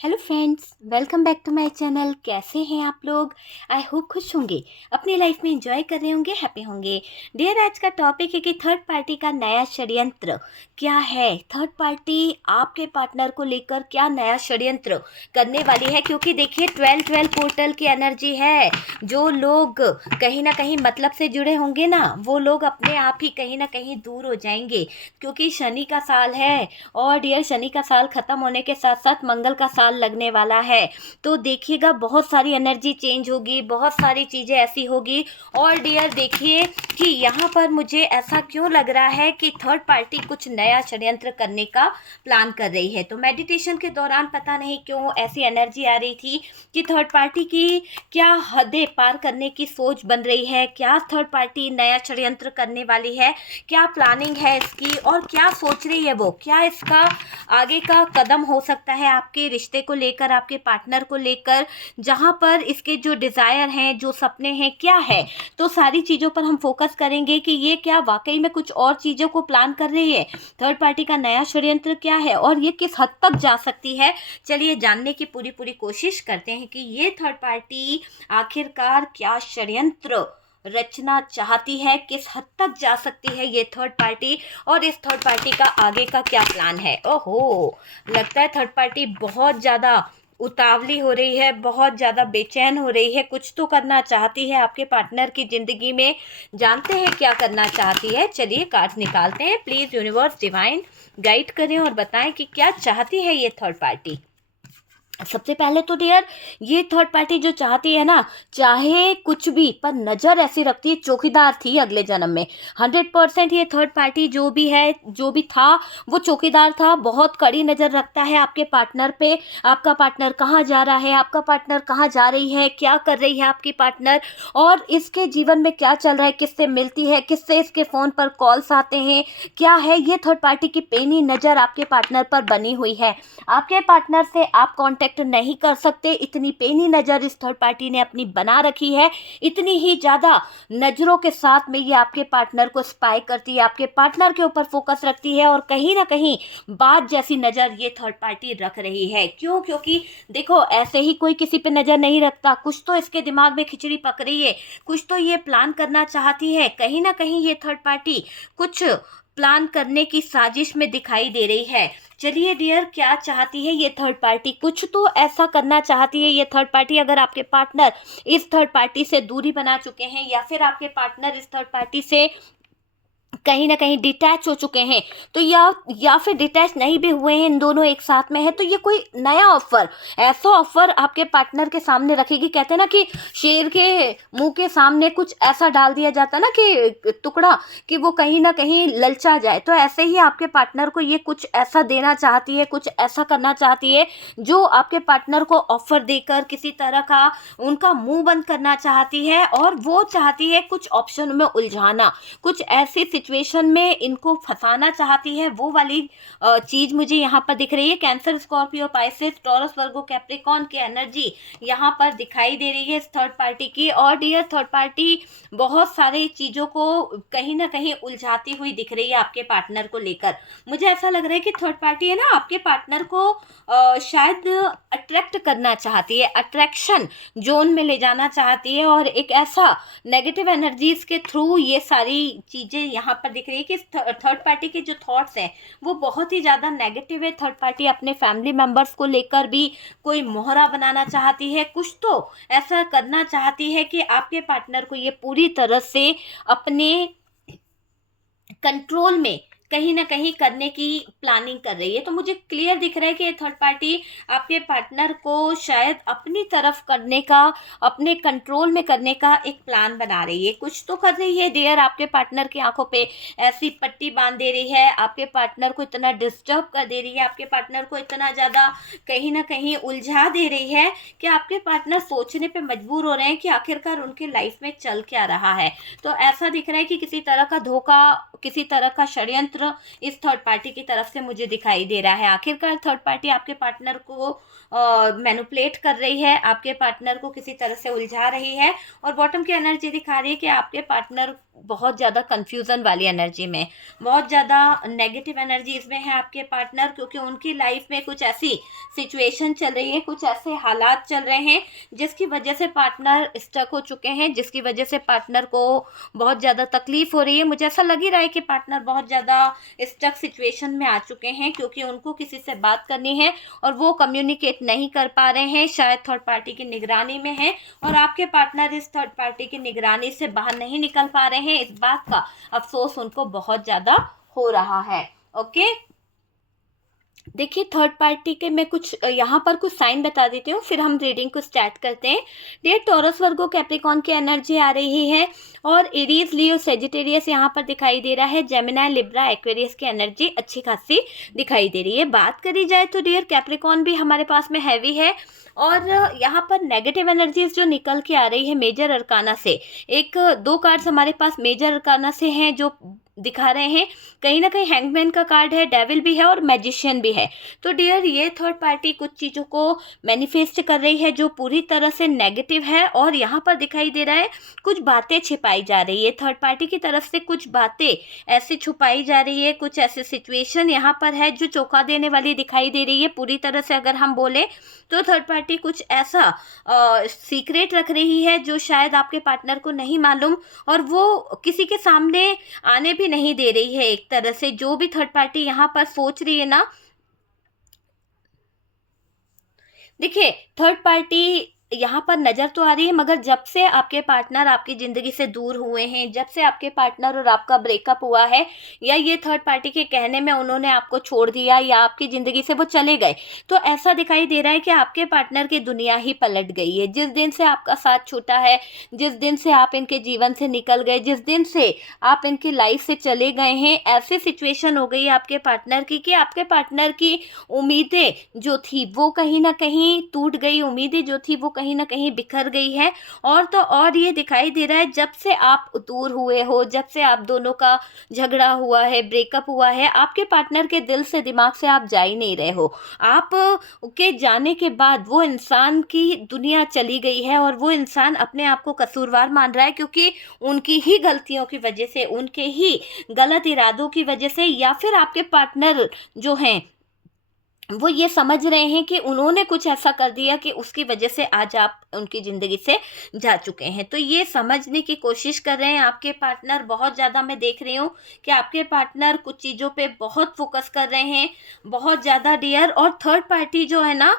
Hello friends, welcome back to my channel. कैसे हैं आप लोग? आई होप खुश होंगे, अपनी लाइफ में एंजॉय कर रहे होंगे, हैप्पी होंगे। डियर, आज का टॉपिक है कि थर्ड पार्टी का नया षड्यंत्र क्या है। थर्ड पार्टी आपके पार्टनर को लेकर क्या नया षड्यंत्र करने वाली है, क्योंकि देखिए 12-12 पोर्टल की एनर्जी है। जो लोग कहीं ना कहीं मतलब से जुड़े होंगे ना, वो लोग अपने आप ही कहीं ना कहीं दूर हो जाएंगे, क्योंकि शनि का साल है। और डियर, शनि का साल खत्म होने के साथ साथ मंगल का साल लगने वाला है। तो देखिएगा, बहुत सारी एनर्जी चेंज होगी, बहुत सारी चीज़ें ऐसी होगी। और डियर देखिए कि यहाँ पर मुझे ऐसा क्यों लग रहा है कि थर्ड पार्टी कुछ नया षड्यंत्र करने का प्लान कर रही है। तो मेडिटेशन के दौरान पता नहीं क्यों ऐसी एनर्जी आ रही थी कि थर्ड पार्टी की क्या हदें पार करने की सोच बन रही है, क्या थर्ड पार्टी नया षड्यंत्र करने वाली है, क्या प्लानिंग है इसकी और क्या सोच रही है वो, क्या इसका आगे का कदम हो सकता है आपके रिश्ते को लेकर, आपके पार्टनर को लेकर, जहां पर इसके जो डिज़ायर हैं, जो सपने हैं, क्या है। तो सारी चीज़ों पर हम फोकस करेंगे कि ये क्या वाकई में कुछ और चीज़ों को प्लान कर रही है, थर्ड पार्टी का नया षड्यंत्र क्या है और ये किस हद तक जा सकती है। चलिए जानने की पूरी पूरी कोशिश करते हैं कि ये थर्ड पार्टी आखिरकार क्या षड्यंत्र रचना चाहती है, किस हद तक जा सकती है ये थर्ड पार्टी, और इस थर्ड पार्टी का आगे का क्या प्लान है। ओहो, लगता है थर्ड पार्टी बहुत ज़्यादा उतावली हो रही है, बहुत ज़्यादा बेचैन हो रही है, कुछ तो करना चाहती है आपके पार्टनर की ज़िंदगी में। जानते हैं क्या करना चाहती है। चलिए कार्ड्स निकालते हैं। प्लीज़ यूनिवर्स डिवाइन गाइड करें और बताएं कि क्या चाहती है ये थर्ड पार्टी। सबसे पहले तो डियर, ये थर्ड पार्टी जो चाहती है ना, चाहे कुछ भी, पर नज़र ऐसी रखती है, चौकीदार थी अगले जन्म में। 100% ये थर्ड पार्टी जो भी है, जो भी था, वो चौकीदार था। बहुत कड़ी नज़र रखता है आपके पार्टनर पे। आपका पार्टनर कहाँ जा रहा है, आपका पार्टनर कहाँ जा रही है, क्या कर रही है आपकी पार्टनर, और इसके जीवन में क्या चल रहा है, किससे मिलती है, किससे इसके फ़ोन पर कॉल्स आते हैं, क्या है। ये थर्ड पार्टी की पेनी नज़र आपके पार्टनर पर बनी हुई है। आपके पार्टनर से आप कांटेक्ट नहीं कर सकते, इतनी पेनी नज़र इस थर्ड पार्टी ने अपनी बना रखी है। इतनी ही ज़्यादा नज़रों के साथ में ये आपके पार्टनर को स्पाई करती है, आपके पार्टनर के ऊपर फोकस रखती है, और कहीं ना कहीं बात जैसी नज़र ये थर्ड पार्टी रख रही है। क्यों? क्योंकि देखो, ऐसे ही कोई किसी पे नज़र नहीं रखता। कुछ तो इसके दिमाग में खिचड़ी पक रही है, कुछ तो ये प्लान करना चाहती है। कहीं ना कहीं ये थर्ड पार्टी कुछ प्लान करने की साजिश में दिखाई दे रही है। चलिए डियर, क्या चाहती है ये थर्ड पार्टी? कुछ तो ऐसा करना चाहती है ये थर्ड पार्टी। अगर आपके पार्टनर इस थर्ड पार्टी से दूरी बना चुके हैं, या फिर आपके पार्टनर इस थर्ड पार्टी से कहीं ना कहीं डिटैच हो चुके हैं, तो या फिर डिटैच नहीं भी हुए हैं, इन दोनों एक साथ में है, तो ये कोई नया ऑफर, ऐसा ऑफर आपके पार्टनर के सामने रखेगी। कहते हैं ना कि शेर के मुंह के सामने कुछ ऐसा डाल दिया जाता है ना, कि टुकड़ा, कि वो कहीं ना कहीं ललचा जाए। तो ऐसे ही आपके पार्टनर को ये कुछ ऐसा देना चाहती है, कुछ ऐसा करना चाहती है, जो आपके पार्टनर को ऑफर देकर किसी तरह का उनका मुंह बंद करना चाहती है। और वो चाहती है कुछ ऑप्शन में उलझाना, कुछ ऐसी सिचुएशन में इनको फंसाना चाहती है। वो वाली चीज मुझे यहाँ पर दिख रही है। कैंसर, स्कॉर्पियो, पाइसेस, टॉरस, वर्गो, कैप्रिकॉर्न की एनर्जी यहाँ पर दिखाई दे रही है इस थर्ड पार्टी की। और डियर, थर्ड पार्टी बहुत सारी चीजों को कहीं ना कहीं उलझाती हुई दिख रही है आपके पार्टनर को लेकर। मुझे ऐसा लग रहा है कि थर्ड पार्टी है ना, आपके पार्टनर को शायद अट्रैक्ट करना चाहती है, अट्रैक्शन जोन में ले जाना चाहती है, और एक ऐसा नेगेटिव एनर्जीज के थ्रू ये सारी चीज़ें यहाँ पर दिख रही है कि थर्ड पार्टी के जो थॉट्स हैं वो बहुत ही ज़्यादा नेगेटिव है। थर्ड पार्टी अपने फैमिली मेंबर्स को लेकर भी कोई मोहरा बनाना चाहती है, कुछ तो ऐसा करना चाहती है कि आपके पार्टनर को ये पूरी तरह से अपने कंट्रोल में कहीं ना कहीं करने की प्लानिंग कर रही है। तो मुझे क्लियर दिख रहा है कि ये थर्ड पार्टी आपके पार्टनर को शायद अपनी तरफ करने का, अपने कंट्रोल में करने का एक प्लान बना रही है। कुछ तो कर रही है डियर। आपके पार्टनर की आंखों पे ऐसी पट्टी बांध दे रही है, आपके पार्टनर को इतना डिस्टर्ब कर दे रही है, आपके पार्टनर को इतना ज़्यादा कहीं ना कहीं उलझा दे रही है कि आपके पार्टनर सोचने पर मजबूर हो रहे हैं कि आखिरकार उनके लाइफ में चल क्या रहा है। तो ऐसा दिख रहा है कि किसी तरह का धोखा, किसी तरह का षड्यंत्र इस थर्ड पार्टी की तरफ से मुझे दिखाई दे रहा है। आखिरकार थर्ड पार्टी आपके पार्टनर को मैनिपुलेट कर रही है, आपके पार्टनर को किसी तरह से उलझा रही है। और बॉटम की एनर्जी दिखा रही है कि आपके पार्टनर बहुत ज़्यादा कन्फ्यूज़न वाली एनर्जी में, बहुत ज़्यादा नेगेटिव एनर्जी इसमें है आपके पार्टनर, क्योंकि उनकी लाइफ में कुछ ऐसी सिचुएशन चल रही है, कुछ ऐसे हालात चल रहे हैं जिसकी वजह से पार्टनर स्टक हो चुके हैं, जिसकी वजह से पार्टनर को बहुत ज़्यादा तकलीफ हो रही है। मुझे ऐसा लग ही रहा है कि पार्टनर बहुत ज़्यादा स्टक सिचुएशन में आ चुके हैं, क्योंकि उनको किसी से बात करनी है और वो कम्युनिकेट नहीं कर पा रहे हैं, शायद थर्ड पार्टी की निगरानी में है, और आपके पार्टनर इस थर्ड पार्टी की निगरानी से बाहर नहीं निकल पा रहे हैं। इस बात का अफसोस उनको बहुत ज़्यादा हो रहा है। ओके, देखिए थर्ड पार्टी के मैं कुछ यहाँ पर कुछ साइन बता देती हूँ, फिर हम रीडिंग को स्टार्ट करते हैं। डियर टॉरस, वर्गो, कैप्रिकॉर्न की एनर्जी आ रही है, और एरीज, लियो, सेजिटेरियस यहाँ पर दिखाई दे रहा है। जेमिनी, लिब्रा, एक्वेरियस की एनर्जी अच्छी खासी दिखाई दे रही है। बात करी जाए तो डियर कैप्रिकॉर्न भी हमारे पास में हैवी है, और यहाँ पर नेगेटिव एनर्जीज जो निकल के आ रही है मेजर अरकाना से, एक दो कार्ड्स हमारे पास मेजर अरकाना से हैं जो दिखा रहे हैं। कहीं ना कहीं हैंगमैन का कार्ड है, डेविल भी है और मैजिशियन भी है। तो डियर ये थर्ड पार्टी कुछ चीज़ों को मैनिफेस्ट कर रही है जो पूरी तरह से नेगेटिव है, और यहाँ पर दिखाई दे रहा है कुछ बातें छिपाई जा रही है थर्ड पार्टी की तरफ से, कुछ बातें ऐसी छुपाई जा रही है, कुछ ऐसे सिचुएशन यहाँ पर है जो चौंका देने वाली दिखाई दे रही है। पूरी तरह से अगर हम बोले तो थर्ड पार्टी कुछ ऐसा सीक्रेट रख रही है जो शायद आपके पार्टनर को नहीं मालूम, और वो किसी के सामने आने भी नहीं दे रही है। एक तरह से जो भी थर्ड पार्टी यहाँ पर सोच रही है ना, देखिए थर्ड पार्टी यहाँ पर नज़र तो आ रही है, मगर जब से आपके पार्टनर आपकी ज़िंदगी से दूर हुए हैं, जब से आपके पार्टनर और आपका ब्रेकअप हुआ है, या ये थर्ड पार्टी के कहने में उन्होंने आपको छोड़ दिया या आपकी ज़िंदगी से वो चले गए, तो ऐसा दिखाई दे रहा है कि आपके पार्टनर की दुनिया ही पलट गई है। जिस दिन से आपका साथ छूटा है, जिस दिन से आप इनके जीवन से निकल गए, जिस दिन से आप इनकी लाइफ से चले गए हैं, ऐसी सिचुएशन हो गई है आपके पार्टनर की कि आपके पार्टनर की उम्मीदें जो थी वो कहीं ना कहीं टूट गई, उम्मीदें जो थी वो कहीं ना कहीं बिखर गई है। और तो और ये दिखाई दे रहा है जब से आप दूर हुए हो, जब से आप दोनों का झगड़ा हुआ है, ब्रेकअप हुआ है, आपके पार्टनर के दिल से, दिमाग से आप जा ही नहीं रहे हो। आप के जाने के बाद वो इंसान की दुनिया चली गई है, और वो इंसान अपने आप को कसूरवार मान रहा है, क्योंकि उनकी ही गलतियों की वजह से, उनके ही गलत इरादों की वजह से, या फिर आपके पार्टनर जो हैं वो ये समझ रहे हैं कि उन्होंने कुछ ऐसा कर दिया कि उसकी वजह से आज आप उनकी ज़िंदगी से जा चुके हैं। तो ये समझने की कोशिश कर रहे हैं आपके पार्टनर। बहुत ज़्यादा मैं देख रही हूँ कि आपके पार्टनर कुछ चीज़ों पे बहुत फोकस कर रहे हैं, बहुत ज़्यादा डियर। और थर्ड पार्टी जो है ना,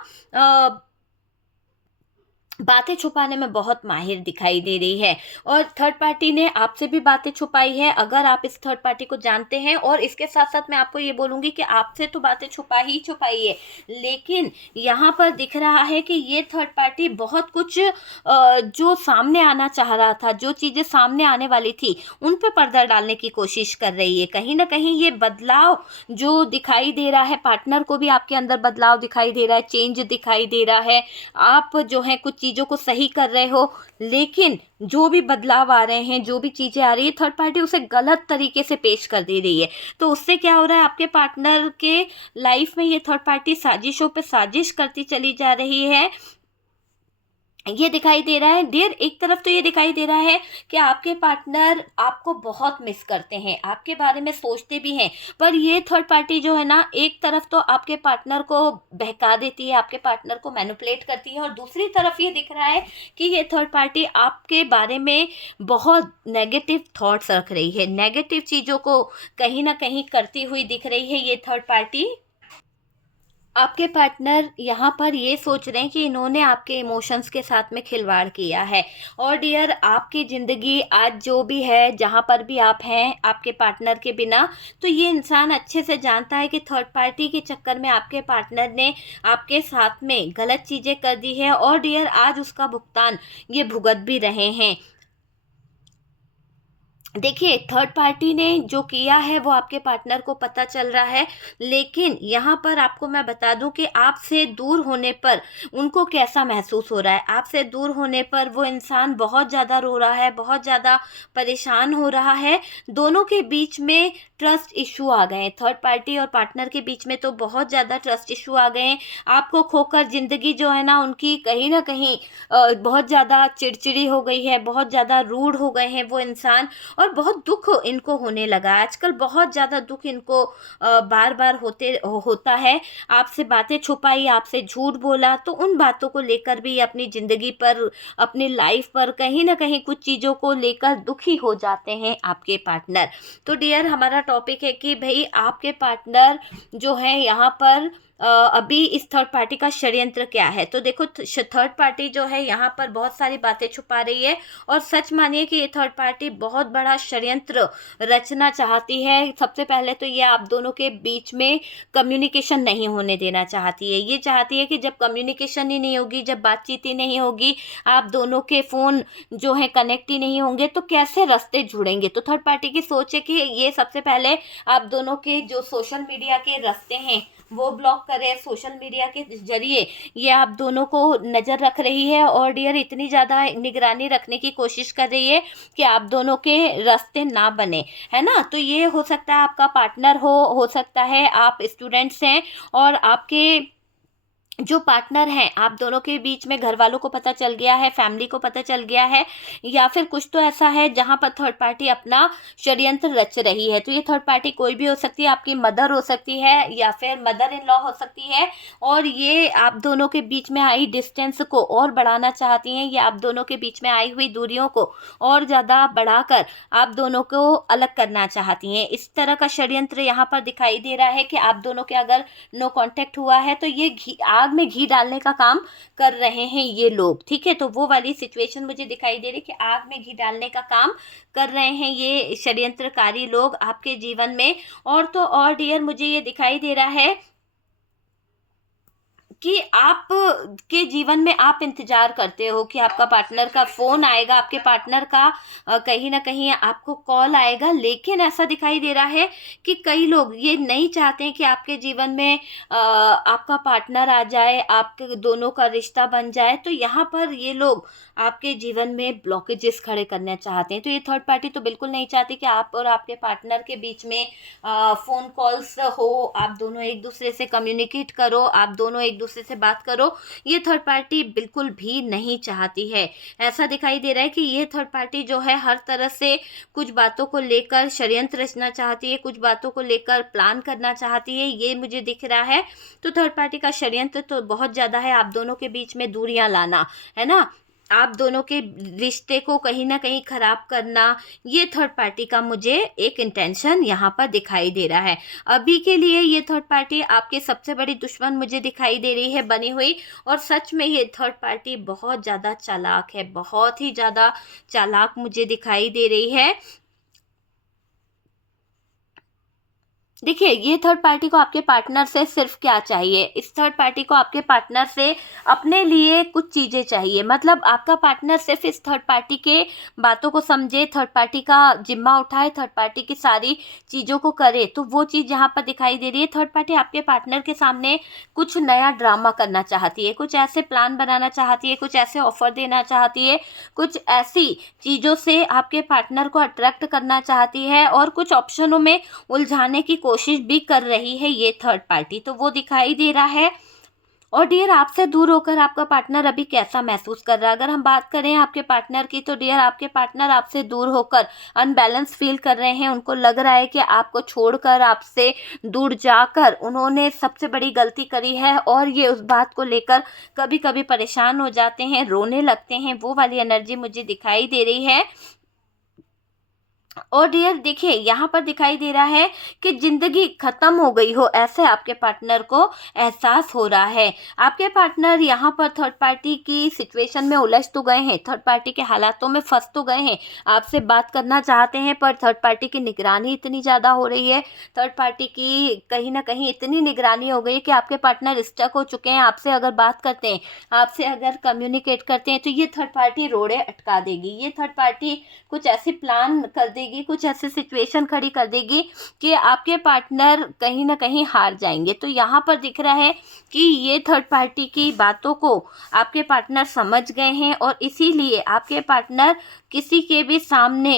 बातें छुपाने में बहुत माहिर दिखाई दे रही है, और थर्ड पार्टी ने आपसे भी बातें छुपाई है, अगर आप इस थर्ड पार्टी को जानते हैं। और इसके साथ साथ मैं आपको ये बोलूँगी कि आपसे तो बातें छुपाई है, लेकिन यहाँ पर दिख रहा है कि ये थर्ड पार्टी बहुत कुछ जो सामने आना चाह रहा था, जो चीज़ें सामने आने वाली थी, उन पर पर्दा डालने की कोशिश कर रही है। कहीं ना कहीं ये बदलाव जो दिखाई दे रहा है, पार्टनर को भी आपके अंदर बदलाव दिखाई दे रहा है, चेंज दिखाई दे रहा है। आप जो है कुछ चीज़ों को सही कर रहे हो, लेकिन जो भी बदलाव आ रहे हैं, जो भी चीज़ें आ रही है, थर्ड पार्टी उसे गलत तरीके से पेश कर दे रही है। तो उससे क्या हो रहा है, आपके पार्टनर के लाइफ में ये थर्ड पार्टी साजिशों पे साजिश करती चली जा रही है। ये दिखाई दे रहा है डियर। एक तरफ तो ये दिखाई दे रहा है कि आपके पार्टनर आपको बहुत मिस करते हैं, आपके बारे में सोचते भी हैं, पर ये थर्ड पार्टी जो है ना, एक तरफ तो आपके पार्टनर को बहका देती है, आपके पार्टनर को मैनिपुलेट करती है, और दूसरी तरफ ये दिख रहा है कि ये थर्ड पार्टी आपके बारे में बहुत नेगेटिव थॉट्स रख रही है, नेगेटिव चीज़ों को कहीं ना कहीं करती हुई दिख रही है ये थर्ड पार्टी। आपके पार्टनर यहाँ पर ये सोच रहे हैं कि इन्होंने आपके इमोशंस के साथ में खिलवाड़ किया है। और डियर, आपकी ज़िंदगी आज जो भी है, जहाँ पर भी आप हैं आपके पार्टनर के बिना, तो ये इंसान अच्छे से जानता है कि थर्ड पार्टी के चक्कर में आपके पार्टनर ने आपके साथ में गलत चीज़ें कर दी है, और डियर आज उसका भुगतान ये भुगत भी रहे हैं। देखिए थर्ड पार्टी ने जो किया है वो आपके पार्टनर को पता चल रहा है, लेकिन यहाँ पर आपको मैं बता दूं कि आपसे दूर होने पर उनको कैसा महसूस हो रहा है। आपसे दूर होने पर वो इंसान बहुत ज़्यादा रो रहा है, बहुत ज़्यादा परेशान हो रहा है। दोनों के बीच में ट्रस्ट इशू आ गए हैं, थर्ड पार्टी और पार्टनर के बीच में तो बहुत ज़्यादा ट्रस्ट इशू आ गए हैं। आपको खोकर ज़िंदगी जो है ना उनकी कहीं ना कहीं बहुत ज़्यादा चिड़चिड़ी हो गई है, बहुत ज़्यादा रूड हो गए हैं वो इंसान। और बहुत दुख इनको होने लगा आजकल, बहुत ज़्यादा दुख इनको बार बार होता है। आपसे बातें छुपाई, आपसे झूठ बोला, तो उन बातों को लेकर भी अपनी ज़िंदगी पर, अपनी लाइफ पर कहीं ना कहीं कुछ चीज़ों को लेकर दुखी हो जाते हैं आपके पार्टनर। तो डियर, हमारा टॉपिक है कि भाई आपके पार्टनर जो है यहाँ पर अभी इस थर्ड पार्टी का षड्यंत्र क्या है। तो देखो, थर्ड पार्टी जो है यहाँ पर बहुत सारी बातें छुपा रही है, और सच मानिए कि ये थर्ड पार्टी बहुत बड़ा षड्यंत्र रचना चाहती है। सबसे पहले तो ये आप दोनों के बीच में कम्युनिकेशन नहीं होने देना चाहती है। ये चाहती है कि जब कम्युनिकेशन ही नहीं होगी, जब बातचीत ही नहीं होगी, आप दोनों के फ़ोन जो है कनेक्ट ही नहीं होंगे, तो कैसे रास्ते जुड़ेंगे। तो थर्ड पार्टी की सोच है कि ये सबसे पहले आप दोनों के जो सोशल मीडिया के रास्ते हैं वो ब्लॉक करे। सोशल मीडिया के जरिए ये आप दोनों को नज़र रख रही है, और डियर इतनी ज़्यादा निगरानी रखने की कोशिश कर रही है कि आप दोनों के रास्ते ना बने, है ना। तो ये हो सकता है आपका पार्टनर हो सकता है आप स्टूडेंट्स हैं, और आपके जो पार्टनर हैं, आप दोनों के बीच में घर वालों को पता चल गया है, फैमिली को पता चल गया है, या फिर कुछ तो ऐसा है जहां पर थर्ड पार्टी अपना षड्यंत्र रच रही है। तो ये थर्ड पार्टी कोई भी हो सकती है, आपकी मदर हो सकती है, या फिर मदर इन लॉ हो सकती है, और ये आप दोनों के बीच में आई डिस्टेंस को और बढ़ाना चाहती हैं। ये आप दोनों के बीच में आई हुई दूरियों को और ज़्यादा बढ़ाकर आप दोनों को अलग करना चाहती हैं। इस तरह का षड्यंत्र यहाँ पर दिखाई दे रहा है कि आप दोनों के अगर नो कांटेक्ट हुआ है तो ये आग में घी डालने का काम कर रहे हैं ये लोग, ठीक है। तो वो वाली सिचुएशन मुझे दिखाई दे रही कि आग में घी डालने का काम कर रहे हैं ये षड्यंत्रकारी लोग आपके जीवन में। और तो और डियर, मुझे ये दिखाई दे रहा है कि आप के जीवन में आप इंतजार करते हो कि आपका पार्टनर का फ़ोन आएगा, आपके पार्टनर का कहीं ना कहीं आपको कॉल आएगा। लेकिन ऐसा दिखाई दे रहा है कि कई लोग ये नहीं चाहते हैं कि आपके जीवन में आपका पार्टनर आ जाए, आपके दोनों का रिश्ता बन जाए। तो यहाँ पर ये लोग आपके जीवन में ब्लॉकेजेस खड़े करना चाहते हैं। तो ये थर्ड पार्टी तो बिल्कुल नहीं चाहती कि आप और आपके पार्टनर के बीच में फ़ोन कॉल्स हो, आप दोनों एक दूसरे से कम्युनिकेट करो, आप दोनों एक दूसरे से बात करो। ये थर्ड पार्टी बिल्कुल भी नहीं चाहती है। ऐसा दिखाई दे रहा है कि ये थर्ड पार्टी जो है हर तरह से कुछ बातों को लेकर षड्यंत्र रचना चाहती है, कुछ बातों को लेकर प्लान करना चाहती है, ये मुझे दिख रहा है। तो थर्ड पार्टी का षड्यंत्र तो बहुत ज़्यादा है, आप दोनों के बीच में दूरियां लाना, है ना, आप दोनों के रिश्ते को कहीं ना कहीं खराब करना, ये थर्ड पार्टी का मुझे एक इंटेंशन यहाँ पर दिखाई दे रहा है। अभी के लिए ये थर्ड पार्टी आपके सबसे बड़ी दुश्मन मुझे दिखाई दे रही है बनी हुई। और सच में ये थर्ड पार्टी बहुत ज़्यादा चालाक है, बहुत ही ज़्यादा चालाक मुझे दिखाई दे रही है। देखिए, ये थर्ड पार्टी को आपके पार्टनर से सिर्फ क्या चाहिए, इस थर्ड पार्टी को आपके पार्टनर से अपने लिए कुछ चीज़ें चाहिए। मतलब आपका पार्टनर सिर्फ इस थर्ड पार्टी के बातों को समझे, थर्ड पार्टी का जिम्मा उठाए, थर्ड पार्टी की सारी चीज़ों को करे। तो वो चीज़ यहाँ पर दिखाई दे रही है। थर्ड पार्टी आपके पार्टनर के सामने कुछ नया ड्रामा करना चाहती है, कुछ ऐसे प्लान बनाना चाहती है, कुछ ऐसे ऑफर देना चाहती है, कुछ ऐसी चीज़ों से आपके पार्टनर को अट्रैक्ट करना चाहती है, और कुछ ऑप्शनों में उलझाने की कोशिश भी कर रही है ये थर्ड पार्टी। तो वो दिखाई दे रहा है। और डियर, आपसे दूर होकर आपका पार्टनर अभी कैसा महसूस कर रहा है। अगर हम बात करें आपके पार्टनर की, तो डियर आपके पार्टनर आपसे दूर होकर अनबैलेंस फील कर रहे हैं। उनको लग रहा है कि आपको छोड़कर, आपसे दूर जाकर उन्होंने सबसे बड़ी गलती करी है, और ये उस बात को लेकर कभी कभी परेशान हो जाते हैं, रोने लगते हैं। वो वाली एनर्जी मुझे दिखाई दे रही है। और डियर देखिए, यहाँ पर दिखाई दे रहा है कि ज़िंदगी ख़त्म हो गई हो, ऐसे आपके पार्टनर को एहसास हो रहा है। आपके पार्टनर यहाँ पर थर्ड पार्टी की सिचुएशन में उलझ तो गए हैं, थर्ड पार्टी के हालातों में फंस तो गए हैं, आपसे बात करना चाहते हैं, पर थर्ड पार्टी की निगरानी इतनी ज़्यादा हो रही है, थर्ड पार्टी की कहीं ना कहीं इतनी निगरानी हो गई कि आपके पार्टनर स्टक हो चुके हैं। आपसे अगर बात करते हैं, आपसे अगर कम्युनिकेट करते हैं, तो ये थर्ड पार्टी रोड़े अटका देगी। ये थर्ड पार्टी कुछ ऐसे प्लान कर देगी, कुछ ऐसी सिचुएशन खड़ी कर देगी कि आपके पार्टनर कहीं ना कहीं हार जाएंगे। तो यहाँ पर दिख रहा है कि ये थर्ड पार्टी की बातों को आपके पार्टनर समझ गए हैं, और इसीलिए आपके पार्टनर किसी के भी सामने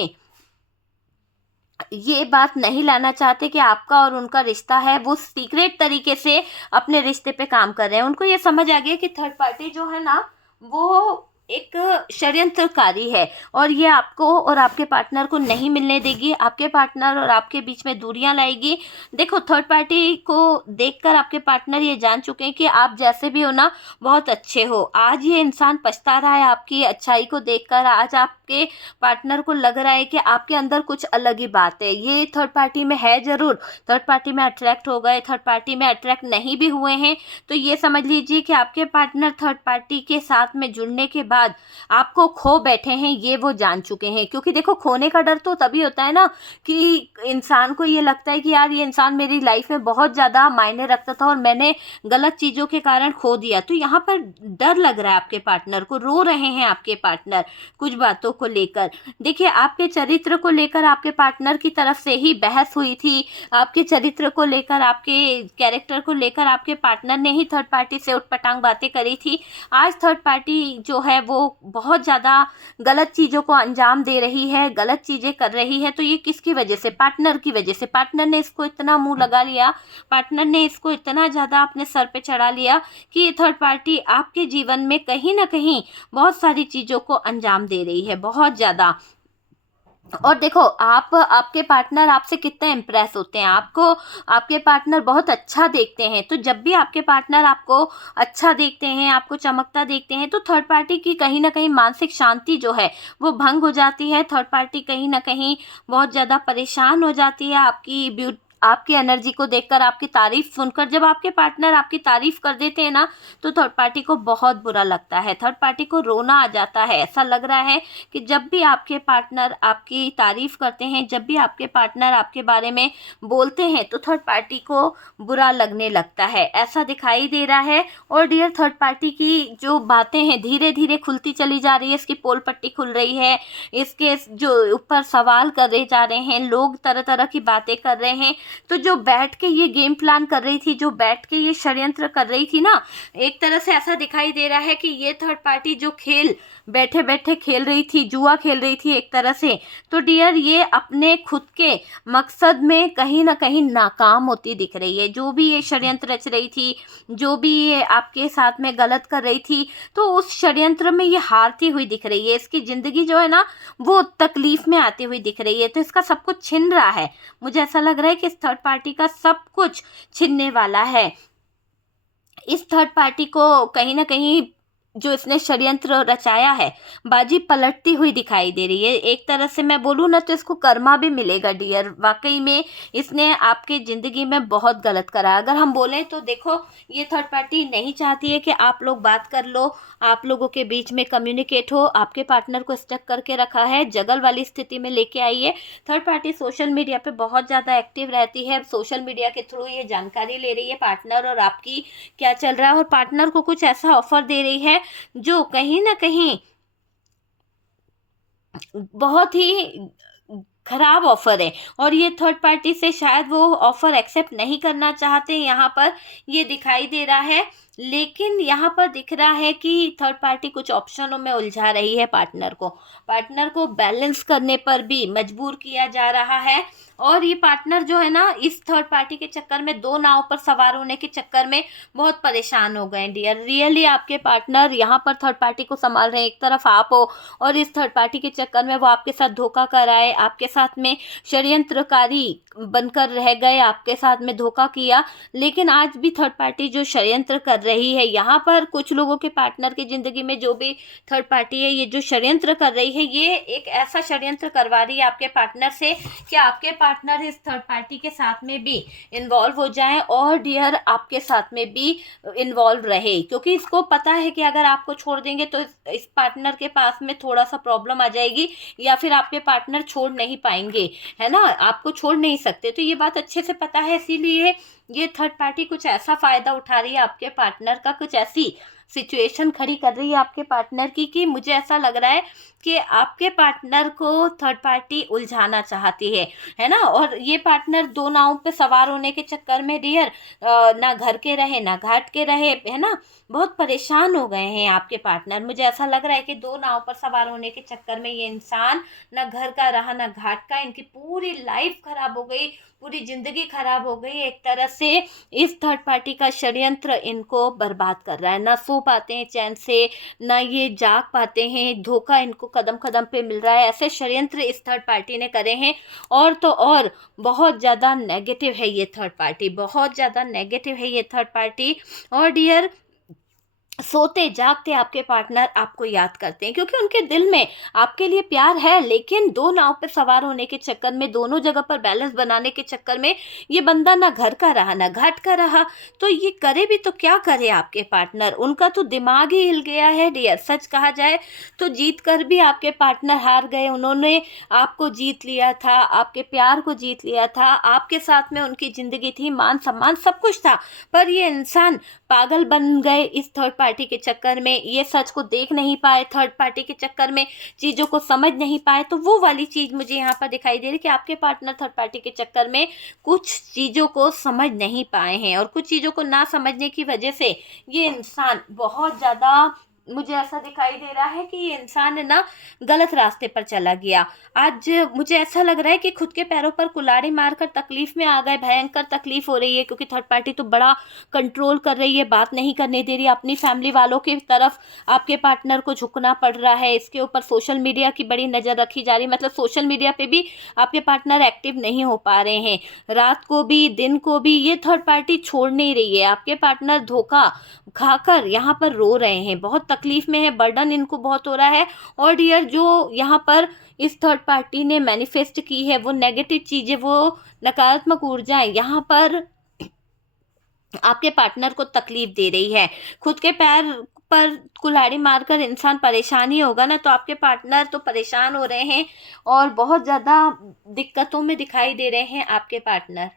ये बात नहीं लाना चाहते कि आपका और उनका रिश्ता है। वो सीक्रेट तरीके से अपने रिश्ते पे काम कर रहे हैं। उनको ये समझ आ गया कि थर्ड पार्टी जो है ना, वो एक षड्यंत्रकारी है और ये आपको और आपके पार्टनर को नहीं मिलने देगी, आपके पार्टनर और आपके बीच में दूरियां लाएगी। देखो, थर्ड पार्टी को देखकर आपके पार्टनर ये जान चुके हैं कि आप जैसे भी हो ना, बहुत अच्छे हो। आज ये इंसान पछता रहा है आपकी अच्छाई को देखकर। आज आपके पार्टनर को लग रहा है कि आपके अंदर कुछ अलग ही बात है। ये थर्ड पार्टी में है ज़रूर, थर्ड पार्टी में अट्रैक्ट हो गए, थर्ड पार्टी में अट्रैक्ट नहीं भी हुए हैं तो ये समझ लीजिए कि आपके पार्टनर थर्ड पार्टी के साथ में जुड़ने के बाद आपको खो बैठे हैं, ये वो जान चुके हैं। क्योंकि देखो, खोने का डर तो तभी होता है ना कि इंसान को ये लगता है कि यार ये इंसान मेरी लाइफ में बहुत ज़्यादा मायने रखता था और मैंने गलत चीज़ों के कारण खो दिया। तो यहाँ पर डर लग रहा है आपके पार्टनर को, रो रहे हैं आपके पार्टनर कुछ बातों को लेकर। देखिए, आपके चरित्र को लेकर आपके पार्टनर की तरफ से ही बहस हुई थी। आपके चरित्र को लेकर, आपके कैरेक्टर को लेकर आपके पार्टनर ने ही थर्ड पार्टी से उटपटांग बातें करी थी। आज थर्ड पार्टी जो है वो बहुत ज़्यादा गलत चीज़ों को अंजाम दे रही है, गलत चीज़ें कर रही है। तो ये किसकी वजह से? पार्टनर की वजह से। पार्टनर ने इसको इतना मुंह लगा लिया, पार्टनर ने इसको इतना ज़्यादा अपने सर पे चढ़ा लिया कि ये थर्ड पार्टी आपके जीवन में कहीं ना कहीं बहुत सारी चीज़ों को अंजाम दे रही है, बहुत ज़्यादा। और देखो, आपके पार्टनर आपसे कितना इम्प्रेस होते हैं, आपको आपके पार्टनर बहुत अच्छा देखते हैं। तो जब भी आपके पार्टनर आपको अच्छा देखते हैं, आपको चमकता देखते हैं, तो थर्ड पार्टी की कहीं ना कहीं मानसिक शांति जो है वो भंग हो जाती है। थर्ड पार्टी कहीं ना कहीं बहुत ज़्यादा परेशान हो जाती है आपकी एनर्जी को देखकर, आपकी तारीफ सुनकर। जब आपके पार्टनर आपकी तारीफ कर देते हैं ना, तो थर्ड पार्टी को बहुत बुरा लगता है, थर्ड पार्टी को रोना आ जाता है। ऐसा लग रहा है कि जब भी आपके पार्टनर आपकी तारीफ करते हैं, जब भी आपके पार्टनर आपके बारे में बोलते हैं, तो थर्ड पार्टी को बुरा लगने लगता है, ऐसा दिखाई दे रहा है। और डियर, थर्ड पार्टी की जो बातें हैं धीरे धीरे खुलती चली जा रही है, इसकी पोल पट्टी खुल रही है, इसके जो ऊपर सवाल करे जा रहे हैं लोग, तरह तरह की बातें कर रहे हैं। तो जो बैठ के ये गेम प्लान कर रही थी, जो बैठ के ये षड्यंत्र कर रही थी ना, एक तरह से ऐसा दिखाई दे रहा है कि ये थर्ड पार्टी जो खेल बैठे बैठे खेल रही थी, जुआ खेल रही थी एक तरह से, तो डियर ये अपने खुद के मकसद में कहीं ना कहीं नाकाम होती दिख रही है। जो भी ये षड्यंत्र रच रही थी, जो भी ये आपके साथ में गलत कर रही थी, तो उस षड्यंत्र में ये हारती हुई दिख रही है। इसकी ज़िंदगी जो है ना, वो तकलीफ में आती हुई दिख रही है। तो इसका सब कुछ छिन रहा है। मुझे ऐसा लग रहा है कि इस थर्ड पार्टी का सब कुछ छिनने वाला है। इस थर्ड पार्टी को कहीं ना कहीं जो इसने षड्यंत्र रचाया है, बाजी पलटती हुई दिखाई दे रही है। एक तरह से मैं बोलूँ ना, तो इसको कर्मा भी मिलेगा डियर। वाकई में इसने आपके ज़िंदगी में बहुत गलत करा। अगर हम बोलें तो देखो, ये थर्ड पार्टी नहीं चाहती है कि आप लोग बात कर लो, आप लोगों के बीच में कम्युनिकेट हो। आपके पार्टनर को स्टक करके रखा है, जगल वाली स्थिति में लेके आई है। थर्ड पार्टी सोशल मीडिया पे बहुत ज़्यादा एक्टिव रहती है, सोशल मीडिया के थ्रू ये जानकारी ले रही है पार्टनर और आपकी क्या चल रहा है, और पार्टनर को कुछ ऐसा ऑफर दे रही है जो कहीं ना कहीं बहुत ही खराब ऑफर है। और ये थर्ड पार्टी से शायद वो ऑफर एक्सेप्ट नहीं करना चाहते, यहाँ पर ये दिखाई दे रहा है। लेकिन यहाँ पर दिख रहा है कि थर्ड पार्टी कुछ ऑप्शनों में उलझा रही है पार्टनर को बैलेंस करने पर भी मजबूर किया जा रहा है। और ये पार्टनर जो है ना, इस थर्ड पार्टी के चक्कर में, दो नाव पर सवार होने के चक्कर में बहुत परेशान हो गए डियर। रियली आपके पार्टनर यहाँ पर थर्ड पार्टी को संभाल रहे हैं। एक तरफ आप हो और इस थर्ड पार्टी के चक्कर में वो आपके साथ धोखा कर आए, आपके साथ में षड्यंत्रकारी बनकर रह गए, आपके साथ में धोखा किया। लेकिन आज भी थर्ड पार्टी जो षड्यंत्र कर रही है, यहाँ पर कुछ लोगों के पार्टनर की जिंदगी में जो भी थर्ड पार्टी है, ये जो षड्यंत्र कर रही है, ये एक ऐसा षड्यंत्र करवा रही है आपके पार्टनर से कि आपके पार्टनर इस थर्ड पार्टी के साथ में भी इन्वॉल्व हो जाएं और डियर आपके साथ में भी इन्वॉल्व रहे। क्योंकि इसको पता है कि अगर आपको छोड़ देंगे तो इस पार्टनर के पास में थोड़ा सा प्रॉब्लम आ जाएगी, या फिर आपके पार्टनर छोड़ नहीं पाएंगे, है ना, आपको छोड़ नहीं सकते। तो ये बात अच्छे से पता है, इसीलिए ये थर्ड पार्टी कुछ ऐसा फायदा उठा रही है आपके पार्टनर का, कुछ ऐसी सिचुएशन खड़ी कर रही है आपके पार्टनर की कि मुझे ऐसा लग रहा है कि आपके पार्टनर को थर्ड पार्टी उलझाना चाहती है ना। और ये पार्टनर दो नावों पे सवार होने के चक्कर में डियर ना घर के रहे ना घाट के रहे, है ना, बहुत परेशान हो गए हैं आपके पार्टनर। मुझे ऐसा लग रहा है कि दो नाव पर सवार होने के चक्कर में ये इंसान ना घर का रहा ना घाट का, इनकी पूरी लाइफ खराब हो गई, पूरी जिंदगी खराब हो गई एक तरह से। से इस थर्ड पार्टी का षड्यंत्र इनको बर्बाद कर रहा है। ना सो पाते हैं चैन से, ना ये जाग पाते हैं, धोखा इनको कदम कदम पे मिल रहा है। ऐसे षड्यंत्र इस थर्ड पार्टी ने करे हैं। और तो और बहुत ज़्यादा नेगेटिव है ये थर्ड पार्टी, बहुत ज़्यादा नेगेटिव है ये थर्ड पार्टी। और डियर, सोते जागते आपके पार्टनर आपको याद करते हैं, क्योंकि उनके दिल में आपके लिए प्यार है, लेकिन दो नाव पे सवार होने के चक्कर में, दोनों जगह पर बैलेंस बनाने के चक्कर में ये बंदा ना घर का रहा ना घाट का रहा। तो ये करे भी तो क्या करे आपके पार्टनर, उनका तो दिमाग ही हिल गया है डियर। सच कहा जाए तो जीत कर भी आपके पार्टनर हार गए। उन्होंने आपको जीत लिया था, आपके प्यार को जीत लिया था, आपके साथ में उनकी ज़िंदगी थी, मान सम्मान सब कुछ था, पर ये इंसान पागल बन गए इस थर्ड पार्टी के चक्कर में। ये सच को देख नहीं पाए, थर्ड पार्टी के चक्कर में चीज़ों को समझ नहीं पाए। तो वो वाली चीज़ मुझे यहाँ पर दिखाई दे रही कि आपके पार्टनर थर्ड पार्टी के चक्कर में कुछ चीज़ों को समझ नहीं पाए हैं, और कुछ चीज़ों को ना समझने की वजह से ये इंसान बहुत ज़्यादा, मुझे ऐसा दिखाई दे रहा है कि ये इंसान है ना गलत रास्ते पर चला गया। आज मुझे ऐसा लग रहा है कि खुद के पैरों पर कुल्हाड़ी मारकर तकलीफ में आ गए, भयंकर तकलीफ हो रही है, क्योंकि थर्ड पार्टी तो बड़ा कंट्रोल कर रही है, बात नहीं करने दे रही, अपनी फैमिली वालों की तरफ आपके पार्टनर को झुकना पड़ रहा है। इसके ऊपर सोशल मीडिया की बड़ी नज़र रखी जा रही है, मतलब सोशल मीडिया पे भी आपके पार्टनर एक्टिव नहीं हो पा रहे हैं, रात को भी दिन को भी ये थर्ड पार्टी छोड़ नहीं रही है। आपके पार्टनर धोखा खाकर यहाँ पर रो रहे हैं, बहुत तकलीफ में है, बर्डन इनको बहुत हो रहा है। और डियर, जो यहाँ पर इस थर्ड पार्टी ने मैनिफेस्ट की है वो नेगेटिव चीज़ें, वो नकारात्मक ऊर्जाएं यहाँ पर आपके पार्टनर को तकलीफ दे रही है। खुद के पैर पर कुल्हाड़ी मारकर इंसान परेशान ही होगा ना, तो आपके पार्टनर तो परेशान हो रहे हैं और बहुत ज़्यादा दिक्कतों में दिखाई दे रहे हैं आपके पार्टनर।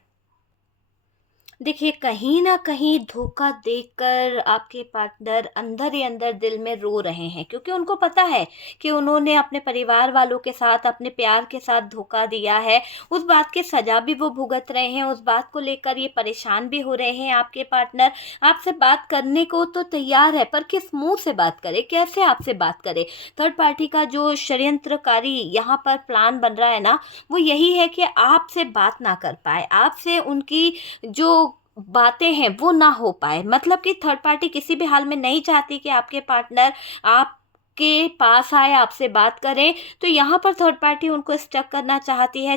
देखिए, कहीं ना कहीं धोखा देकर आपके पार्टनर अंदर ही अंदर दिल में रो रहे हैं, क्योंकि उनको पता है कि उन्होंने अपने परिवार वालों के साथ, अपने प्यार के साथ धोखा दिया है। उस बात की सजा भी वो भुगत रहे हैं, उस बात को लेकर ये परेशान भी हो रहे हैं। आपके पार्टनर आपसे बात करने को तो तैयार है, पर किस मुंह से बात करे, कैसे आपसे बात करे। थर्ड पार्टी का जो षड्यंत्रकारी यहाँ पर प्लान बन रहा है ना, वो यही है कि आपसे बात ना कर पाए, आपसे उनकी जो बातें हैं वो ना हो पाए। मतलब कि थर्ड पार्टी किसी भी हाल में नहीं चाहती कि आपके पार्टनर आपके पास आए, आपसे बात करें। तो यहाँ पर थर्ड पार्टी उनको स्टक करना चाहती है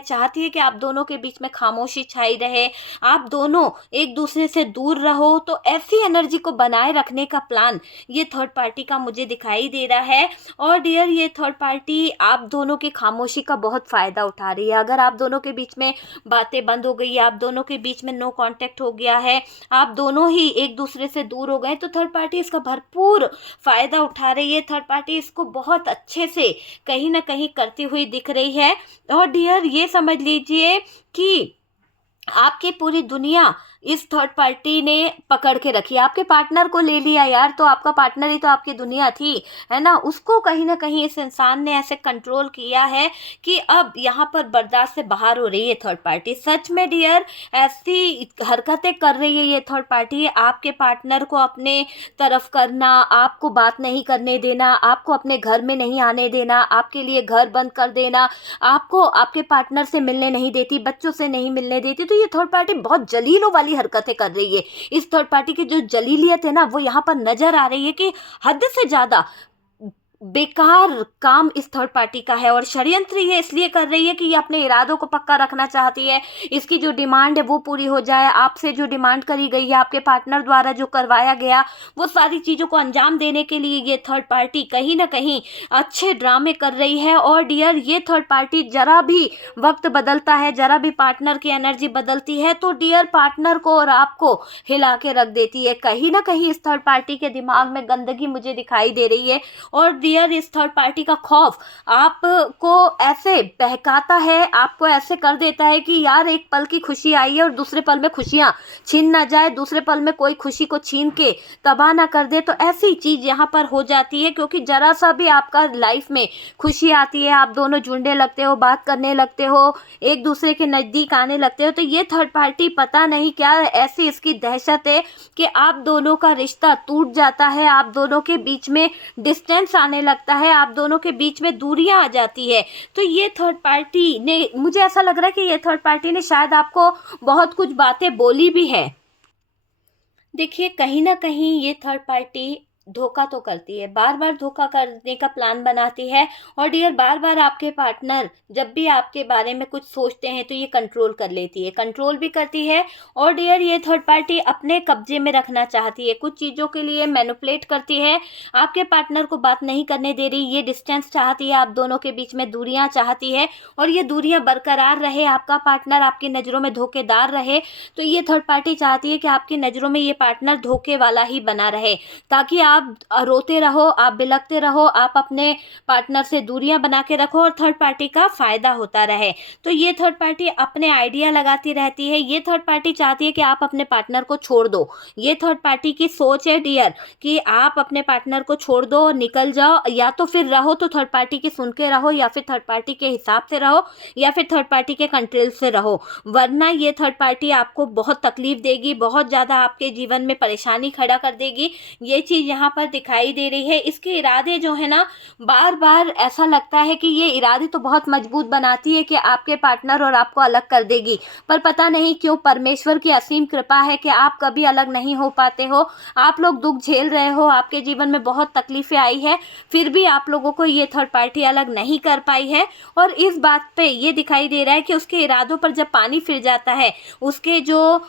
कि आप दोनों के बीच में खामोशी छाई रहे, आप दोनों एक दूसरे से दूर रहो। तो ऐसी एनर्जी को बनाए रखने का प्लान ये थर्ड पार्टी का मुझे दिखाई दे रहा है। और डियर, ये थर्ड पार्टी आप दोनों की खामोशी का बहुत फ़ायदा उठा रही है। अगर आप दोनों के बीच में बातें बंद हो गई, आप दोनों के बीच में नो कांटेक्ट हो गया है, आप दोनों ही एक दूसरे से दूर हो गए, तो थर्ड पार्टी इसका भरपूर फ़ायदा उठा रही है। थर्ड पार्टी इसको बहुत अच्छे से कहीं ना कहीं करती हुई दिख रही है। और डियर, ये समझ लीजिए कि आपकी पूरी दुनिया इस थर्ड पार्टी ने पकड़ के रखी। आपके पार्टनर को ले लिया यार, तो आपका पार्टनर ही तो आपकी दुनिया थी, है ना। उसको कहीं ना कहीं इस इंसान ने ऐसे कंट्रोल किया है कि अब यहाँ पर बर्दाश्त से बाहर हो रही है थर्ड पार्टी। सच में डियर, ऐसी हरकतें कर रही है ये थर्ड पार्टी, आपके पार्टनर को अपने तरफ करना, आपको बात नहीं करने देना, आपको अपने घर में नहीं आने देना, आपके लिए घर बंद कर देना, आपको आपके पार्टनर से मिलने नहीं देती, बच्चों से नहीं मिलने देती। तो ये थर्ड पार्टी बहुत जलीलों वाली हरकतें कर रही है। इस थर्ड पार्टी की जो जलीलियत है ना, वो यहाँ पर नजर आ रही है कि हद से ज्यादा बेकार काम इस थर्ड पार्टी का है। और षड्यंत्र ये इसलिए कर रही है कि ये अपने इरादों को पक्का रखना चाहती है, इसकी जो डिमांड है वो पूरी हो जाए। आपसे जो डिमांड करी गई है, आपके पार्टनर द्वारा जो करवाया गया, वो सारी चीज़ों को अंजाम देने के लिए ये थर्ड पार्टी कहीं ना कहीं अच्छे ड्रामे कर रही है। और डियर, ये थर्ड पार्टी जरा भी वक्त बदलता है, जरा भी पार्टनर की एनर्जी बदलती है, तो डियर पार्टनर को और आपको हिला के रख देती है। कहीं ना कहीं इस थर्ड पार्टी के दिमाग में गंदगी मुझे दिखाई दे रही है। और डियर, इस थर्ड पार्टी का खौफ आपको ऐसे बहकाता है, आपको ऐसे कर देता है कि यार एक पल की खुशी आई है और दूसरे पल में खुशियां छीन ना जाए, दूसरे पल में कोई खुशी को छीन के तबाह ना कर दे। तो ऐसी चीज यहाँ पर हो जाती है, क्योंकि जरा सा भी आपका लाइफ में खुशी आती है, आप दोनों जुड़ने लगते हो, बात करने लगते हो, एक दूसरे के नज़दीक आने लगते हो, तो ये थर्ड पार्टी पता नहीं क्या ऐसी इसकी दहशत है कि आप दोनों का रिश्ता टूट जाता है, आप दोनों के बीच में डिस्टेंस आने लगता है, आप दोनों के बीच में दूरियां आ जाती है। तो ये थर्ड पार्टी ने, मुझे ऐसा लग रहा है कि ये थर्ड पार्टी ने शायद आपको बहुत कुछ बातें बोली भी है, देखिए, कहीं न कहीं ये थर्ड पार्टी धोखा तो करती है, बार-बार धोखा करने का प्लान बनाती है। और डियर, बार-बार आपके पार्टनर जब भी आपके बारे में कुछ सोचते हैं तो ये कंट्रोल कर लेती है, कंट्रोल भी करती है। और डियर, ये थर्ड पार्टी अपने कब्ज़े में रखना चाहती है, कुछ चीज़ों के लिए मैनिपुलेट करती है, आपके पार्टनर को बात नहीं करने दे रही, ये डिस्टेंस चाहती है, आप दोनों के बीच में दूरियाँ चाहती है और ये दूरियाँ बरकरार रहे, आपका पार्टनर आपकी नज़रों में धोखेदार रहे। तो ये थर्ड पार्टी चाहती है कि आपकी नज़रों में ये पार्टनर धोखे वाला ही बना रहे, ताकि आप रोते रहो, आप बिलखते रहो, आप अपने पार्टनर से दूरियां बना के रखो और थर्ड पार्टी का फ़ायदा होता रहे। तो ये थर्ड पार्टी अपने आइडिया लगाती रहती है, ये थर्ड पार्टी चाहती है कि आप अपने पार्टनर को छोड़ दो। ये थर्ड पार्टी की सोच है डियर, कि आप अपने पार्टनर को छोड़ दो और निकल जाओ, या तो फिर रहो तो थर्ड पार्टी की सुन के रहो, या फिर थर्ड पार्टी के हिसाब से रहो, या फिर थर्ड पार्टी के कंट्रोल से रहो। वरना ये थर्ड पार्टी आपको बहुत तकलीफ देगी, बहुत ज़्यादा आपके जीवन में परेशानी खड़ा कर देगी। ये चीज़ यहाँ पर दिखाई दे रही है। इसके इरादे जो है ना, बार बार ऐसा लगता है कि ये इरादे तो बहुत मजबूत बनाती है कि आपके पार्टनर और आपको अलग कर देगी, पर पता नहीं क्यों परमेश्वर की असीम कृपा है कि आप कभी अलग नहीं हो पाते हो। आप लोग दुख झेल रहे हो, आपके जीवन में बहुत तकलीफें आई है, फिर भी आप लोगों को ये थर्ड पार्टी अलग नहीं कर पाई है। और इस बात पे ये दिखाई दे रहा है कि उसके इरादों पर जब पानी फिर जाता है, उसके जो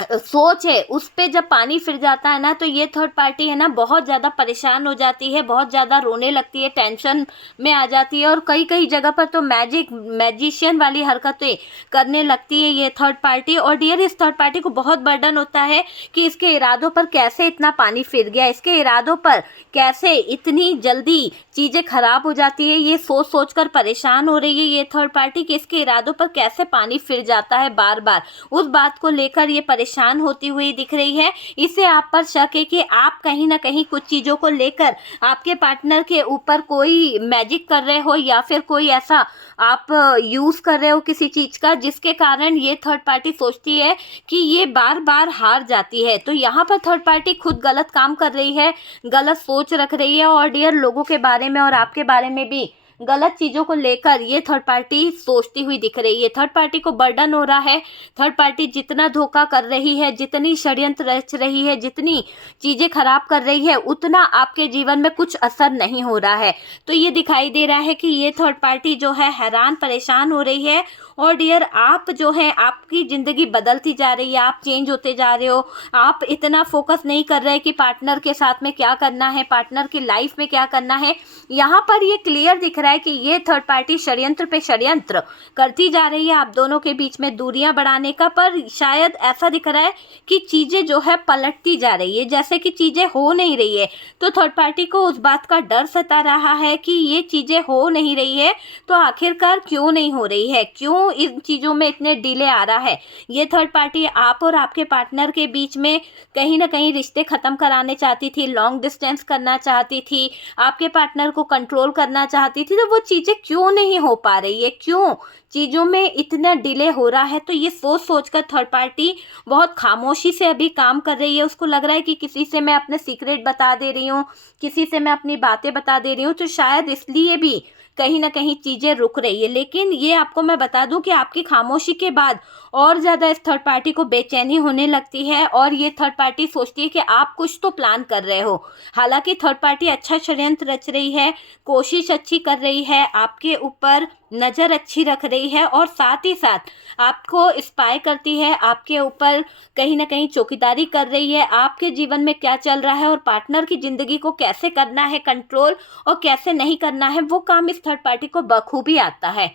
सोच है उस पे जब पानी फिर जाता है ना, तो ये थर्ड पार्टी है ना बहुत ज़्यादा परेशान हो जाती है, बहुत ज़्यादा रोने लगती है, टेंशन में आ जाती है और कई कई जगह पर तो मैजिशियन वाली हरकतें करने लगती है ये थर्ड पार्टी। और डियर, इस थर्ड पार्टी को बहुत बर्डन होता है कि इसके इरादों पर कैसे इतना पानी फिर गया, इसके इरादों पर कैसे इतनी जल्दी चीज़ें खराब हो जाती है। ये सोच सोच कर परेशान हो रही है ये थर्ड पार्टी कि इसके इरादों पर कैसे पानी फिर जाता है बार बार। उस बात को लेकर ये परेशान होती हुई दिख रही है। इससे आप पर शक है कि आप कहीं ना कहीं कुछ चीज़ों को लेकर आपके पार्टनर के ऊपर कोई मैजिक कर रहे हो, या फिर कोई ऐसा आप यूज़ कर रहे हो किसी चीज़ का, जिसके कारण ये थर्ड पार्टी सोचती है कि ये बार बार हार जाती है। तो यहाँ पर थर्ड पार्टी खुद गलत काम कर रही है, गलत सोच रख रही है और डियर, लोगों के बारे में और आपके बारे में भी गलत चीज़ों को लेकर ये थर्ड पार्टी सोचती हुई दिख रही है। थर्ड पार्टी को बर्डन हो रहा है। थर्ड पार्टी जितना धोखा कर रही है, जितनी षड्यंत्र रच रही है, जितनी चीज़ें खराब कर रही है, उतना आपके जीवन में कुछ असर नहीं हो रहा है। तो ये दिखाई दे रहा है कि ये थर्ड पार्टी जो है हैरान परेशान हो रही है। और डियर, आप जो है, आपकी ज़िंदगी बदलती जा रही है, आप चेंज होते जा रहे हो, आप इतना फोकस नहीं कर रहे कि पार्टनर के साथ में क्या करना है, पार्टनर की लाइफ में क्या करना है। यहाँ पर ये क्लियर दिख रहा है कि ये थर्ड पार्टी षड्यंत्र पे षड्यंत्र करती जा रही है आप दोनों के बीच में दूरियां बढ़ाने का। पर शायद ऐसा दिख रहा है कि चीज़ें जो है पलटती जा रही है, जैसे कि चीज़ें हो नहीं रही है। तो थर्ड पार्टी को उस बात का डर सता रहा है कि ये चीज़ें हो नहीं रही है, तो आखिरकार क्यों नहीं हो रही है, क्यों इन चीज़ों में इतने डिले आ रहा है। ये थर्ड पार्टी आप और आपके पार्टनर के बीच में कहीं ना कहीं रिश्ते ख़त्म कराने चाहती थी, लॉन्ग डिस्टेंस करना चाहती थी, आपके पार्टनर को कंट्रोल करना चाहती थी। तो वो चीज़ें क्यों नहीं हो पा रही है, क्यों चीज़ों में इतना डिले हो रहा है। तो ये सोच सोच कर थर्ड पार्टी बहुत खामोशी से अभी काम कर रही है। उसको लग रहा है कि किसी से मैं अपने सीक्रेट बता दे रही हूँ, किसी से मैं अपनी बातें बता दे रही हूँ, तो शायद इसलिए भी कहीं ना कहीं चीज़ें रुक रही है। लेकिन ये आपको मैं बता दूं कि आपकी खामोशी के बाद और ज़्यादा इस थर्ड पार्टी को बेचैनी होने लगती है और ये थर्ड पार्टी सोचती है कि आप कुछ तो प्लान कर रहे हो। हालांकि थर्ड पार्टी अच्छा षड्यंत्र रच रही है, कोशिश अच्छी कर रही है, आपके ऊपर नज़र अच्छी रख रही है और साथ ही साथ आपको स्पाई करती है, आपके ऊपर कहीं ना कहीं चौकीदारी कर रही है, आपके जीवन में क्या चल रहा है और पार्टनर की ज़िंदगी को कैसे करना है कंट्रोल और कैसे नहीं करना है, वो काम इस थर्ड पार्टी को बखूबी आता है।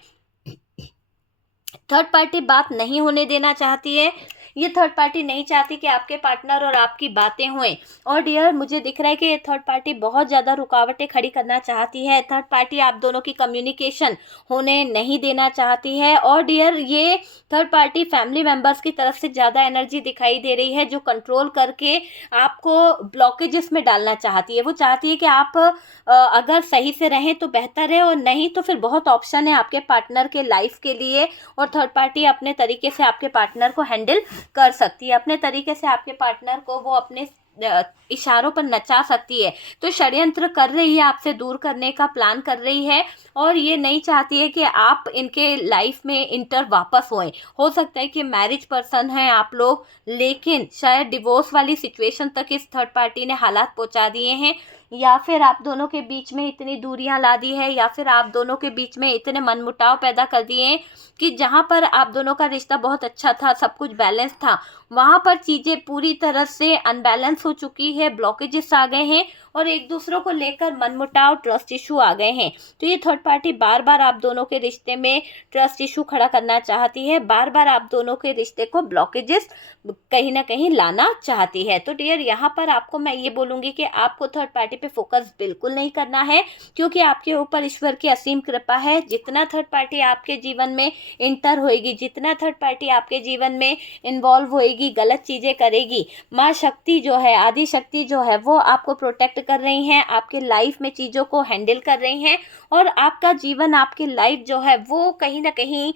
थर्ड पार्टी बात नहीं होने देना चाहती है। ये थर्ड पार्टी नहीं चाहती कि आपके पार्टनर और आपकी बातें हों। और डियर, मुझे दिख रहा है कि ये थर्ड पार्टी बहुत ज़्यादा रुकावटें खड़ी करना चाहती है। थर्ड पार्टी आप दोनों की कम्युनिकेशन होने नहीं देना चाहती है। और डियर, ये थर्ड पार्टी फैमिली मेम्बर्स की तरफ से ज़्यादा एनर्जी दिखाई दे रही है, जो कंट्रोल करके आपको ब्लॉकेजेस में डालना चाहती है। वो चाहती है कि आप अगर सही से रहें तो बेहतर है, और नहीं तो फिर बहुत ऑप्शन है आपके पार्टनर के लाइफ के लिए। और थर्ड पार्टी अपने तरीके से आपके पार्टनर को हैंडल कर सकती है, अपने तरीके से आपके पार्टनर को वो अपने इशारों पर नचा सकती है। तो षड्यंत्र कर रही है, आपसे दूर करने का प्लान कर रही है और ये नहीं चाहती है कि आप इनके लाइफ में इंटर वापस होएं। हो सकता है कि मैरिज पर्सन हैं आप लोग, लेकिन शायद डिवोर्स वाली सिचुएशन तक इस थर्ड पार्टी ने हालात पहुंचा दिए हैं, या फिर आप दोनों के बीच में इतनी दूरियां ला दी है, या फिर आप दोनों के बीच में इतने मनमुटाव पैदा कर दिए हैं कि जहां पर आप दोनों का रिश्ता बहुत अच्छा था, सब कुछ बैलेंस था, वहां पर चीज़ें पूरी तरह से अनबैलेंस हो चुकी है, ब्लॉकेजेस आ गए हैं और एक दूसरों को लेकर मनमुटाव, ट्रस्ट इशू आ गए हैं। तो ये थर्ड पार्टी बार बार आप दोनों के रिश्ते में ट्रस्ट इशू खड़ा करना चाहती है, बार बार आप दोनों के रिश्ते को ब्लॉकेजेस कहीं ना कहीं लाना चाहती है। तो डियर, यहाँ पर आपको मैं ये बोलूँगी कि आपको थर्ड पार्टी पे फोकस बिल्कुल नहीं करना है, क्योंकि आपके ऊपर ईश्वर की असीम कृपा है। जितना थर्ड पार्टी आपके जीवन में इंटर होएगी, जितना थर्ड पार्टी आपके जीवन में इन्वॉल्व होएगी, गलत चीज़ें करेगी, माँ शक्ति जो है, आदि शक्ति जो है, वो आपको प्रोटेक्ट कर रही हैं, आपके लाइफ में चीज़ों को हैंडल कर रही हैं और आपका जीवन, आपकी लाइफ जो है वो कहीं ना कहीं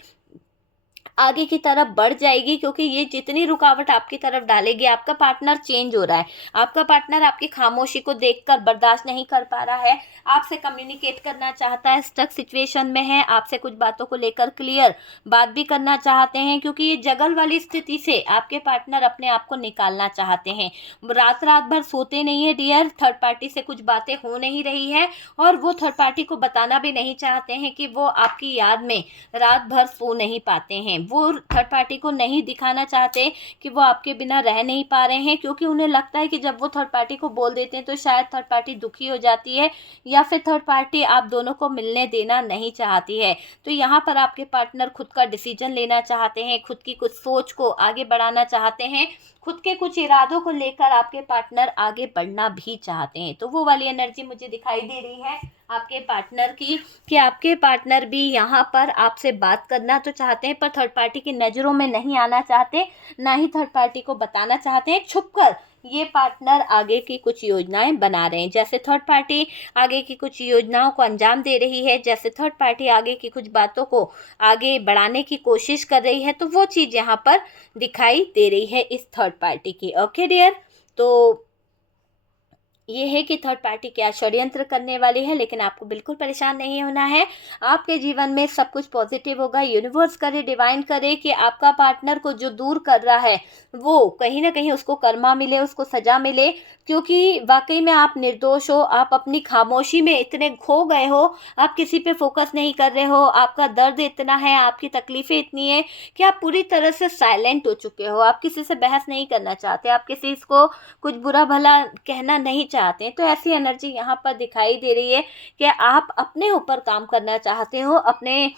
आगे की तरफ बढ़ जाएगी। क्योंकि ये जितनी रुकावट आपकी तरफ डालेगी, आपका पार्टनर चेंज हो रहा है, आपका पार्टनर आपकी खामोशी को देखकर बर्दाश्त नहीं कर पा रहा है, आपसे कम्युनिकेट करना चाहता है, स्टक सिचुएशन में है, आपसे कुछ बातों को लेकर क्लियर बात भी करना चाहते हैं, क्योंकि ये जगल वाली स्थिति से आपके पार्टनर अपने आप को निकालना चाहते हैं। रात रात भर सोते नहीं है डियर, थर्ड पार्टी से कुछ बातें हो नहीं रही है और वो थर्ड पार्टी को बताना भी नहीं चाहते हैं कि वो आपकी याद में रात भर सो नहीं पाते हैं। वो थर्ड पार्टी को नहीं दिखाना चाहते कि वो आपके बिना रह नहीं पा रहे हैं, क्योंकि उन्हें लगता है कि जब वो थर्ड पार्टी को बोल देते हैं तो शायद थर्ड पार्टी दुखी हो जाती है, या फिर थर्ड पार्टी आप दोनों को मिलने देना नहीं चाहती है। तो यहाँ पर आपके पार्टनर खुद का डिसीजन लेना चाहते हैं, खुद की कुछ सोच को आगे बढ़ाना चाहते हैं, खुद के कुछ इरादों को लेकर आपके पार्टनर आगे बढ़ना भी चाहते हैं। तो वो वाली एनर्जी मुझे दिखाई दे रही है आपके पार्टनर की, कि आपके पार्टनर भी यहाँ पर आपसे बात करना तो चाहते हैं, पर थर्ड पार्टी की नज़रों में नहीं आना चाहते, ना ही थर्ड पार्टी को बताना चाहते हैं। छुपकर ये पार्टनर आगे की कुछ योजनाएं बना रहे हैं। जैसे थर्ड पार्टी आगे की कुछ योजनाओं को अंजाम दे रही है, जैसे थर्ड पार्टी आगे की कुछ बातों को आगे बढ़ाने की कोशिश कर रही है, तो वो चीज़ यहाँ पर दिखाई दे रही है इस थर्ड पार्टी की। ओके डियर, तो ये है कि थर्ड पार्टी क्या षड्यंत्र करने वाली है, लेकिन आपको बिल्कुल परेशान नहीं होना है। आपके जीवन में सब कुछ पॉजिटिव होगा। यूनिवर्स करे, डिवाइन करे कि आपका पार्टनर को जो दूर कर रहा है वो कहीं ना कहीं उसको कर्मा मिले, उसको सजा मिले, क्योंकि वाकई में आप निर्दोष हो। आप अपनी खामोशी में इतने खो गए हो, आप किसी पे फोकस नहीं कर रहे हो, आपका दर्द इतना है, आपकी तकलीफ़ें इतनी है कि आप पूरी तरह से साइलेंट हो चुके हो। आप किसी से बहस नहीं करना चाहते, आप किसी को कुछ बुरा भला कहना नहीं चाहते हैं। तो ऐसी एनर्जी यहाँ पर दिखाई दे रही है कि आप अपने ऊपर काम करना चाहते हो, अपने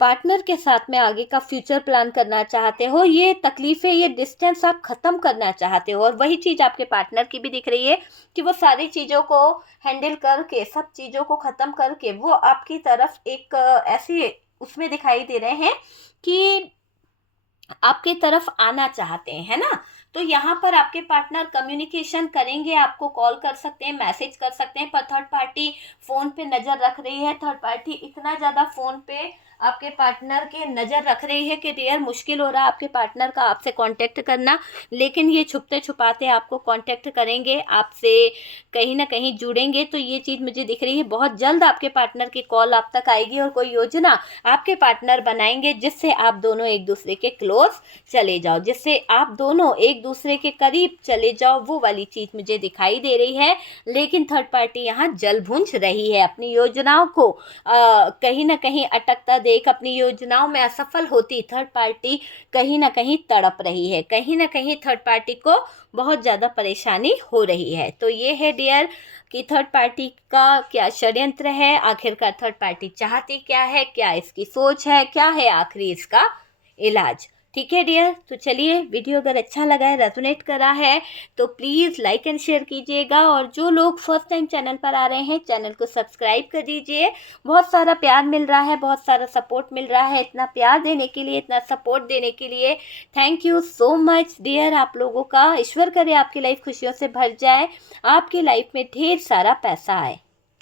पार्टनर के साथ में आगे का फ्यूचर प्लान करना चाहते हो, ये तकलीफ़ें, ये डिस्टेंस आप ख़त्म करना चाहते हो। और वही चीज़ आपके पार्टनर की भी दिख रही है कि वो सारी चीज़ों को हैंडल करके, सब चीज़ों को ख़त्म करके वो आपकी तरफ एक ऐसी उसमें दिखाई दे रहे हैं कि आपके तरफ आना चाहते हैं, है ना। तो यहाँ पर आपके पार्टनर कम्युनिकेशन करेंगे, आपको कॉल कर सकते हैं, मैसेज कर सकते हैं, पर थर्ड पार्टी फ़ोन पे नज़र रख रही है। थर्ड पार्टी इतना ज़्यादा फ़ोन पे आपके पार्टनर के नज़र रख रही है कि डियर मुश्किल हो रहा है आपके पार्टनर का आपसे कांटेक्ट करना, लेकिन ये छुपते छुपाते आपको कांटेक्ट करेंगे, आपसे कहीं ना कहीं जुड़ेंगे। तो ये चीज़ मुझे दिख रही है, बहुत जल्द आपके पार्टनर की कॉल आप तक आएगी और कोई योजना आपके पार्टनर बनाएंगे जिससे आप दोनों एक दूसरे के क्लोज चले जाओ, जिससे आप दोनों एक दूसरे के करीब चले जाओ। वो वाली चीज़ मुझे दिखाई दे रही है। लेकिन थर्ड पार्टी यहाँ जल भुंज रही है, अपनी योजनाओं को कहीं ना कहीं अटकता देख, अपनी योजनाओं में असफल होती थर्ड पार्टी कहीं ना कहीं तड़प रही है, कहीं ना कहीं थर्ड पार्टी को बहुत ज़्यादा परेशानी हो रही है। तो ये है डियर कि थर्ड पार्टी का क्या षड्यंत्र है, आखिरकार थर्ड पार्टी चाहती क्या है, क्या इसकी सोच है, क्या है आखिरी इसका इलाज। ठीक है डियर, तो चलिए, वीडियो अगर अच्छा लगा है, रेजोनेट करा है, तो प्लीज़ लाइक एंड शेयर कीजिएगा। और जो लोग फर्स्ट टाइम चैनल पर आ रहे हैं, चैनल को सब्सक्राइब कर दीजिए। बहुत सारा प्यार मिल रहा है, बहुत सारा सपोर्ट मिल रहा है। इतना प्यार देने के लिए, इतना सपोर्ट देने के लिए thank you so much dear. आप लोगों का ईश्वर करे आपकी लाइफ खुशियों से भर जाए, आपकी लाइफ में ढेर सारा पैसा आए।